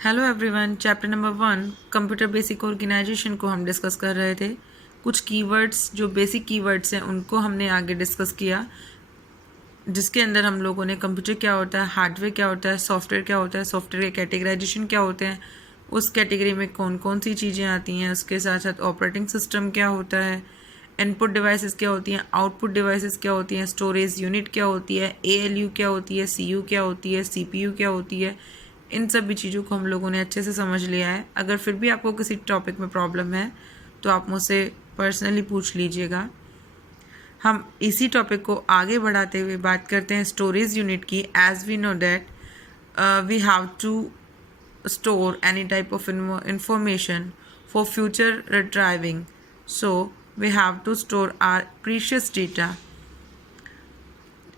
Hello everyone, chapter number 1 computer basic organization को हम discuss कर रहे थे। कुछ कीवर्ड्स जो बेसिक कीवर्ड्स हैं उनको हमने आगे डिस्कस किया, जिसके अंदर हम लोगों ने कंप्यूटर क्या होता है, हार्डवेयर क्या होता है, सॉफ्टवेयर क्या होता है, सॉफ्टवेयर के कैटेगराइजेशन क्या होते हैं, उस कैटेगरी में कौन कौन सी चीज़ें आती हैं, उसके साथ साथ ऑपरेटिंग सिस्टम क्या होता है, इनपुट डिवाइसेस क्या होती हैं, आउटपुट डिवाइसेस क्या होती हैं, स्टोरेज यूनिट क्या होती है, ALU क्या होती है, CU क्या होती है, CPU क्या होती है। इन सभी चीज़ों को हम लोगों ने अच्छे से समझ लिया है। अगर फिर भी आपको किसी टॉपिक में प्रॉब्लम है तो आप मुझसे पर्सनली पूछ लीजिएगा। हम इसी टॉपिक को आगे बढ़ाते हुए बात करते हैं स्टोरेज यूनिट की। As we know that we have to store any type of information for future retrieving, so we have to store our precious data.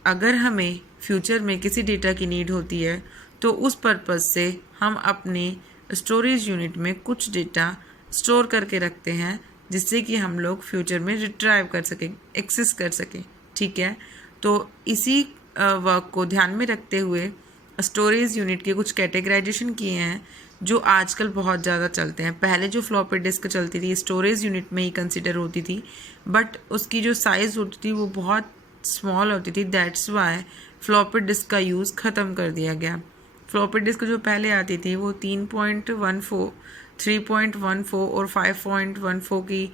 अगर हमें फ्यूचर में किसी डेटा की नीड होती है तो उस पर्पज़ से हम अपने स्टोरेज यूनिट में कुछ डेटा स्टोर करके रखते हैं, जिससे कि हम लोग फ्यूचर में रिट्राइव कर सकें, एक्सेस कर सकें। ठीक है, तो इसी वर्क को ध्यान में रखते हुए स्टोरेज यूनिट के कुछ कैटेगराइजेशन किए हैं जो आजकल बहुत ज़्यादा चलते हैं। पहले जो फ्लॉपी डिस्क चलती थी स्टोरेज यूनिट में ही कंसिडर होती थी, बट उसकी जो साइज़ होती थी वो बहुत स्मॉल होती थी। दैट्स वाई फ्लॉपी डिस्क का यूज़ ख़त्म कर दिया गया। फ्लॉपी डिस्क जो पहले आती थी वो 3.14, 3.14 और 5.14 की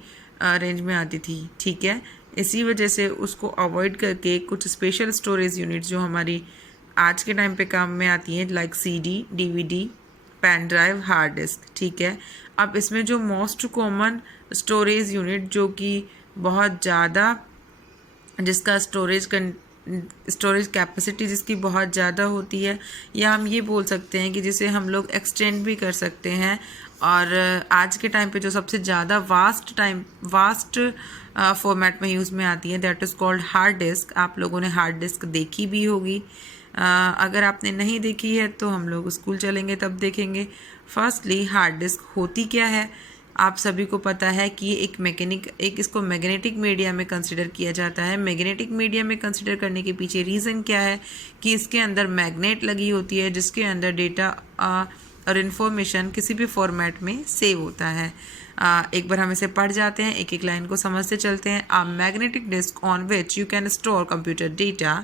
रेंज में आती थी। ठीक है, इसी वजह से उसको अवॉइड करके कुछ स्पेशल स्टोरेज यूनिट्स जो हमारी आज के टाइम पे काम में आती हैं, like CD, DVD, pen drive, hard disk. ठीक है, अब इसमें जो मोस्ट कॉमन स्टोरेज यूनिट जो कि बहुत ज़्यादा जिसका स्टोरेज कैपेसिटी जिसकी बहुत ज़्यादा होती है, या हम ये बोल सकते हैं कि जिसे हम लोग एक्सटेंड भी कर सकते हैं, और आज के टाइम पे जो सबसे ज़्यादा वास्ट फॉर्मेट में यूज़ में आती है, that is called hard disk. आप लोगों ने हार्ड डिस्क देखी भी होगी। अगर आपने नहीं देखी है तो हम लोग स्कूल चलेंगे तब देखेंगे। फर्स्टली हार्ड डिस्क होती क्या है, आप सभी को पता है कि इसको मैग्नेटिक मीडिया में कंसिडर किया जाता है। मैग्नेटिक मीडिया में कंसिडर करने के पीछे रीज़न क्या है कि इसके अंदर मैग्नेट लगी होती है, जिसके अंदर डेटा और इन्फॉर्मेशन किसी भी फॉर्मेट में सेव होता है। एक बार हम इसे पढ़ जाते हैं, एक एक लाइन को समझते चलते हैं। A magnetic disk on which you can store computer data.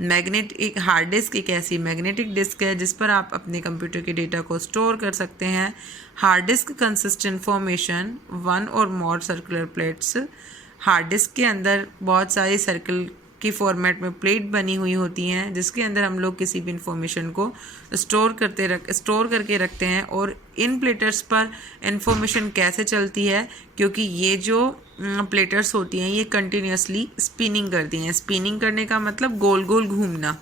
एक हार्ड डिस्क एक ऐसी मैग्नेटिक डिस्क है जिस पर आप अपने कंप्यूटर के डेटा को स्टोर कर सकते हैं। Hard disk consist information one और मोर सर्कुलर प्लेट्स। हार्ड डिस्क के अंदर बहुत सारी सर्कल की फॉर्मेट में प्लेट बनी हुई होती हैं, जिसके अंदर हम लोग किसी भी इंफॉर्मेशन को स्टोर करके रखते हैं। और इन प्लेटर्स पर इंफॉर्मेशन कैसे चलती है, क्योंकि ये जो प्लेटर्स होती हैं ये कंटिन्यूसली स्पिनिंग करती हैं। स्पिनिंग करने का मतलब गोल गोल घूमना।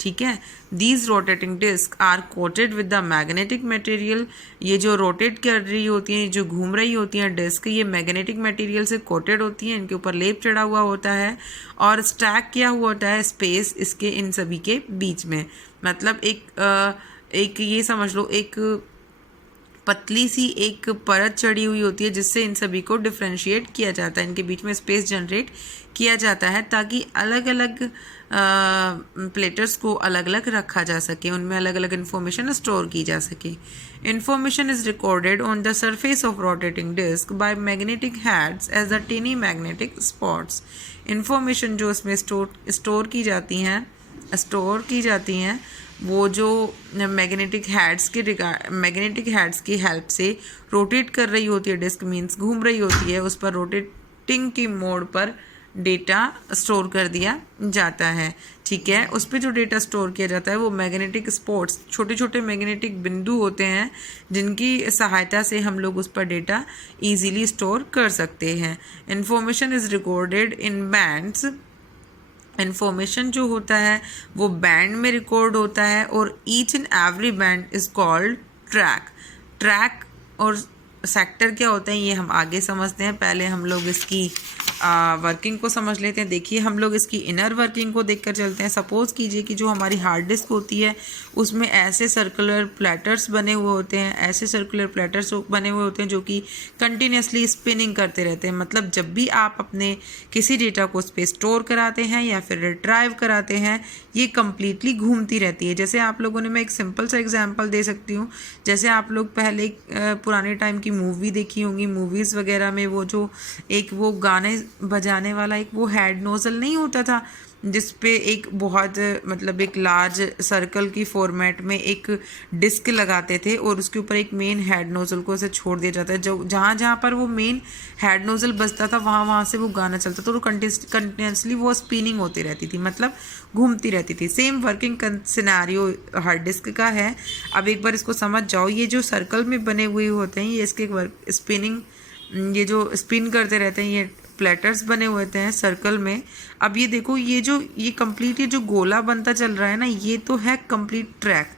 ठीक है, these rotating disk are coated with the magnetic material. ये जो रोटेट कर रही होती हैं, जो घूम रही होती हैं डिस्क, ये मैग्नेटिक मटेरियल से कोटेड होती हैं। इनके ऊपर लेप चढ़ा हुआ होता है और स्टैक किया हुआ होता है स्पेस इसके इन सभी के बीच में। मतलब एक ये समझ लो, एक पतली सी एक परत चढ़ी हुई होती है जिससे इन सभी को डिफ्रेंशिएट किया जाता है, इनके बीच में स्पेस जनरेट किया जाता है ताकि अलग अलग प्लेटर्स को अलग अलग रखा जा सके, उनमें अलग अलग इन्फॉर्मेशन स्टोर की जा सके। Information is recorded on the surface of rotating disk by magnetic heads as the tiny magnetic spots. Information जो इसमें स्टोर की जाती हैं वो जो मैग्नेटिक हेड्स की हेल्प से रोटेट कर रही होती है डिस्क, मीन्स घूम रही होती है, उस पर रोटेटिंग की मोड पर डेटा स्टोर कर दिया जाता है। ठीक है, उस पर जो डेटा स्टोर किया जाता है वो मैग्नेटिक स्पॉट्स, छोटे छोटे मैग्नेटिक बिंदु होते हैं जिनकी सहायता से हम लोग उस पर डेटा ईजीली स्टोर कर सकते हैं। Information is recorded in bands. Information जो होता है वो बैंड में रिकॉर्ड होता है और each and every band is called track और सेक्टर क्या होता है ये हम आगे समझते हैं। पहले हम लोग इसकी वर्किंग को समझ लेते हैं। देखिए हम लोग इसकी इनर वर्किंग को देखकर चलते हैं। सपोज़ कीजिए कि जो हमारी हार्ड डिस्क होती है उसमें ऐसे सर्कुलर प्लेटर्स बने हुए होते हैं, ऐसे सर्कुलर प्लेटर्स बने हुए होते हैं जो कि कंटिन्यूसली स्पिनिंग करते रहते हैं। मतलब जब भी आप अपने किसी डेटा को उस पर स्टोर कराते हैं या फिर रिट्राइव कराते हैं, ये कम्प्लीटली घूमती रहती है। जैसे आप लोगों ने, मैं एक सिंपल सा एग्जांपल दे सकती हूँ। जैसे आप लोग पहले पुराने टाइम की मूवी देखी होंगी, मूवीज़ वगैरह में वो जो एक वो गाने बजाने वाला एक वो हेड नोज़ल नहीं होता था, जिस पे एक बहुत मतलब एक लार्ज सर्कल की फॉर्मेट में एक डिस्क लगाते थे और उसके ऊपर एक मेन हेड नोज़ल को ऐसे छोड़ दिया जाता है। जो जहाँ जहाँ पर वो मेन हेड नोज़ल बजता था वहाँ वहाँ से वो गाना चलता था और कंटिन्यूसली वो स्पिनिंग होती रहती थी, मतलब घूमती रहती थी। Same working scenario hard disk का है। अब एक बार इसको समझ जाओ, ये जो सर्कल में बने हुए होते हैं ये इसके स्पिनिंग, ये जो स्पिन करते रहते हैं, ये प्लेटर्स बने हुए हैं सर्कल में। अब ये देखो, ये कंप्लीट ये जो गोला बनता चल रहा है ना, ये तो है कंप्लीट ट्रैक,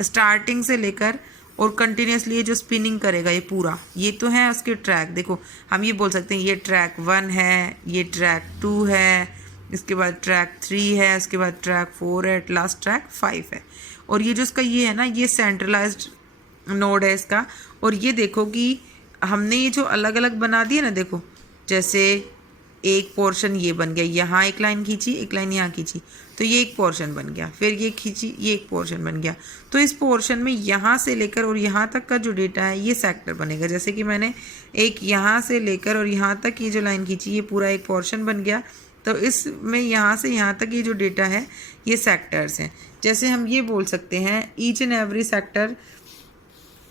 स्टार्टिंग से लेकर और कंटिन्यूसली ये जो स्पिनिंग करेगा ये पूरा, ये तो है उसके ट्रैक। देखो हम ये बोल सकते हैं ये ट्रैक 1 है, ये ट्रैक 2 है, इसके बाद ट्रैक 3 है, इसके बाद ट्रैक 4 है, लास्ट ट्रैक 5 है। और ये जो इसका ये है ना, ये सेंट्रलाइज्ड नोड है इसका। और ये देखो कि हमने ये जो अलग अलग बना दिया ना, देखो जैसे एक पोर्शन ये बन गया, यहाँ एक लाइन खींची, एक लाइन यहाँ खींची, तो ये एक पोर्शन बन गया, फिर ये खींची, ये एक पोर्शन बन गया। तो इस पोर्शन में यहाँ से लेकर और यहाँ तक का जो डेटा है ये सेक्टर बनेगा। जैसे कि मैंने एक यहाँ से लेकर और यहाँ तक ये जो लाइन खींची, ये पूरा एक पोर्शन बन गया। तो इसमें यहाँ से यहाँ तक ये जो डेटा है ये सेक्टर्स हैं। जैसे हम ये बोल सकते हैं ईच एंड एवरी सेक्टर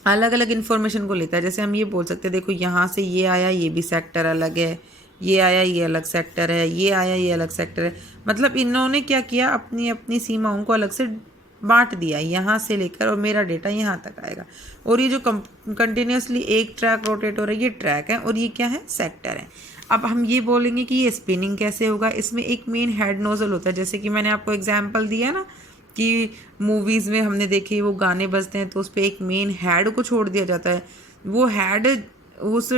अलग अलग इन्फॉर्मेशन को लेता है। जैसे हम ये बोल सकते हैं, देखो यहाँ से ये आया, ये भी सेक्टर अलग है, ये आया, ये अलग सेक्टर है, ये आया, ये अलग सेक्टर है। मतलब इन्होंने क्या किया, अपनी अपनी सीमाओं को अलग से बांट दिया, यहाँ से लेकर और मेरा डेटा यहाँ तक आएगा। और ये जो कंटिन्यूसली एक ट्रैक रोटेट हो रहा है, ये ट्रैक है और ये क्या है, सेक्टर है। अब हम ये बोलेंगे कि ये स्पिनिंग कैसे होगा। इसमें एक मेन हेड नोजल होता है, जैसे कि मैंने आपको एग्जाम्पल दिया ना कि मूवीज़ में हमने देखे वो गाने बजते हैं तो उस पर एक मेन हेड को छोड़ दिया जाता है। वो हेड उस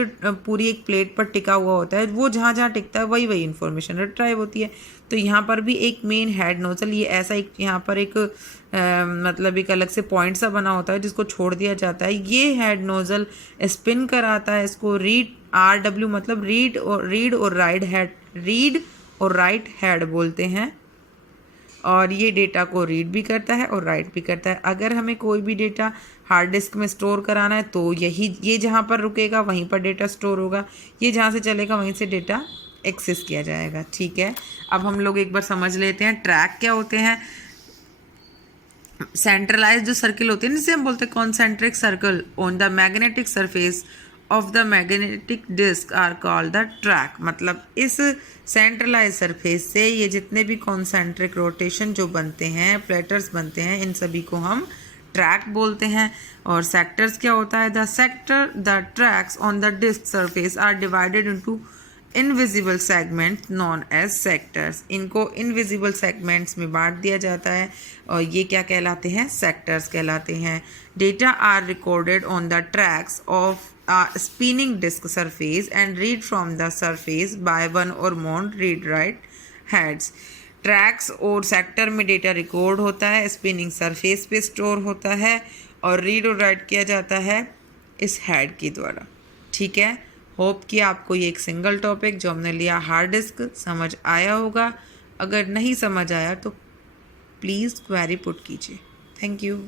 पूरी एक प्लेट पर टिका हुआ होता है, वो जहाँ जहाँ टिकता है वही वही इन्फॉर्मेशन रिट्राइव होती है। तो यहाँ पर भी एक मेन हेड नोजल, ये ऐसा एक यहाँ पर एक मतलब एक अलग से पॉइंट सा बना होता है जिसको छोड़ दिया जाता है। ये हेड नोजल स्पिन कराता है इसको, रीड RW मतलब रीड और राइट हेड बोलते हैं। और ये डेटा को रीड भी करता है और राइट भी करता है। अगर हमें कोई भी डेटा हार्ड डिस्क में स्टोर कराना है तो ये जहाँ पर रुकेगा वहीं पर डेटा स्टोर होगा, ये जहाँ से चलेगा वहीं से डेटा एक्सेस किया जाएगा। ठीक है, अब हम लोग एक बार समझ लेते हैं ट्रैक क्या होते हैं। सेंट्रलाइज जो सर्किल होते हैं, जिसे हम बोलते हैं concentric circle on the magnetic surface of the magnetic disk are called the track. मतलब इस सेंट्रलाइज सरफेस से ये जितने भी कॉन्सेंट्रिक रोटेशन जो बनते हैं, प्लेटर्स बनते हैं, इन सभी को हम ट्रैक बोलते हैं। और सेक्टर्स क्या होता है, the tracks on the disk surface are divided into invisible segments known as sectors. इनको इनविजिबल सेगमेंट्स में बांट दिया जाता है और ये क्या कहलाते हैं, सेक्टर्स कहलाते हैं। Data are recorded on the tracks of spinning disk surface and read from the surface by one or more read write heads। Tracks और सेक्टर में डेटा रिकॉर्ड होता है, स्पिनिंग सरफेस पे स्टोर होता है और रीड और राइट किया जाता है इस हेड के द्वारा। ठीक है, होप कि आपको ये एक सिंगल टॉपिक जो हमने लिया हार्ड डिस्क समझ आया होगा। अगर नहीं समझ आया तो प्लीज़ क्वेरी पुट कीजिए। Thank you.